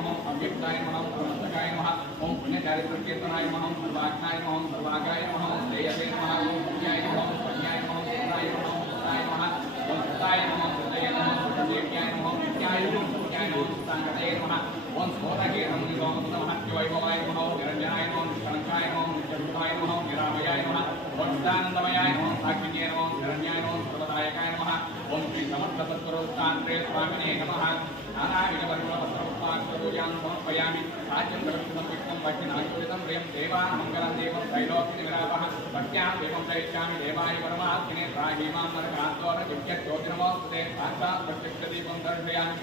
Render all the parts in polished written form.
नमः अव्यक्ताय नमः सर्वस्तकाय नमः ओम पुण्यचारित्रकीर्तनाय नमः सर्वात्माय नमः सर्वागाय नमः श्रेयसे नमः ओम पुण्याय नमः पुण्याय नमः पुत्राय नमः पुत्राय नमः ओम पुत्राय नमः पुत्राय नमः पुत्रदेव्याय नमः पुण्याय नमः पुण्याय नमः पुत्रांगतये नमः ओम सोदके नमः वैभवाय नमः निरंजनाय नमः निष्कलंकाय नमः नित्यरूपाय नमः निरामयाय नमः ओम चिदानंदमयाय नमः साक्षिण्ये नमः निरंजनाय नमः सर्वदायकाय नमः ओम श्री समर्थ सत्वरोत्तांत्रे स्वामिने नमः नानाविधवर्णवस्त्रपुष्पाक्षरोजां समर्पयामि राज्यं जगत्समर्पितं भक्तिनाशूरितं प्रियं देवामङ्गलं देवं त्रैलोक्यनिरापः भक्त्यां देवं प्रयच्छामि देवाय परमात्मने प्राहीमां नरकान्तोरजिज्ञज्योतिर्मोस्तुते साक्षात् प्रत्यक्षदीपं दर्शयामि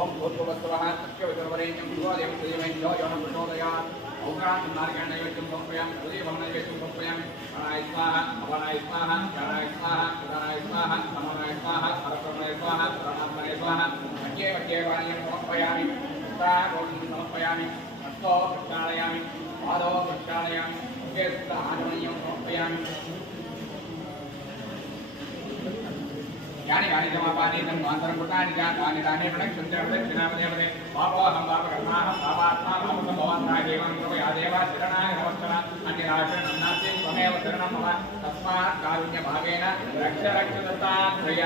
ओम भूर्भुवस्वः तस्य विदुर्वरेण्यं भुवदेवं श्रीमैन्द्रो योनं प्रचोदयात् औग्रान् नारिकेणनैवेद्यं समर्पयामि हृदयभवननैवेद्यं समर्पयामि प्राणाय स्वाहा अवनाय स्वाहा चराय स्वाहा उदानाय स्वाहा समनाय स्वाहा परब्रह्मणे स्वाहा परमात्मने स्वाहा मध्ये मध्ये वाणीं समर्पयामि उत्तरागोविन्दं समर्पयामि हस्तो प्रक्षालयामि पादौ प्रक्षालयामि मुखे आचमनीयं समर्पयामि यानि यानि जमापानि तन्वान्तरं कुटानि जातानि तानि प्रणक्षन्त्यावदक्षिणामदेवते पापोऽहं पापकर्माहं पापात्मा पापकं भवान्ताय देवां कृपया देवा शरणाय नमस्कार अन्यराशरणं नास्ति त्वमेव शरणं मम तस्मात् कारुण्यभावेन रक्ष रक्ष दत्तात्रेय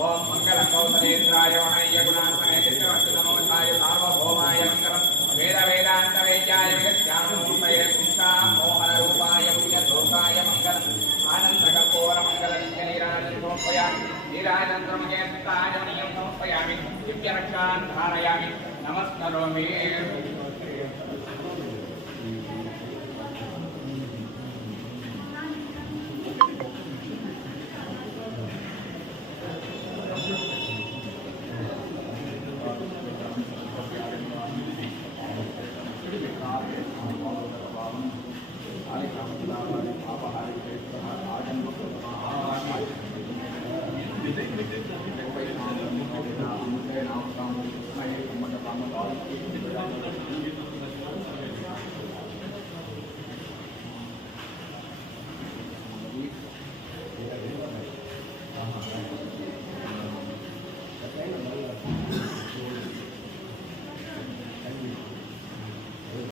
ओम मंगलं कौसलेन्द्राय महनीय गुणात्मने चित्रवस्तुनमोधाय सार्वभौमाय मंगलं वेद वेदांत वेद्याय विगत्यामूर्तये पुंसां मोहनरूपाय पुण्यश्लोकाय मंगलम् आनन्दकर्पूरमङ्गलनित्यनीराजं समर्पयामि नीराजन्द्रमये स्थिताय मणिं समर्पयामि दिव्यरक्षान् धारयामि नमस्करोमि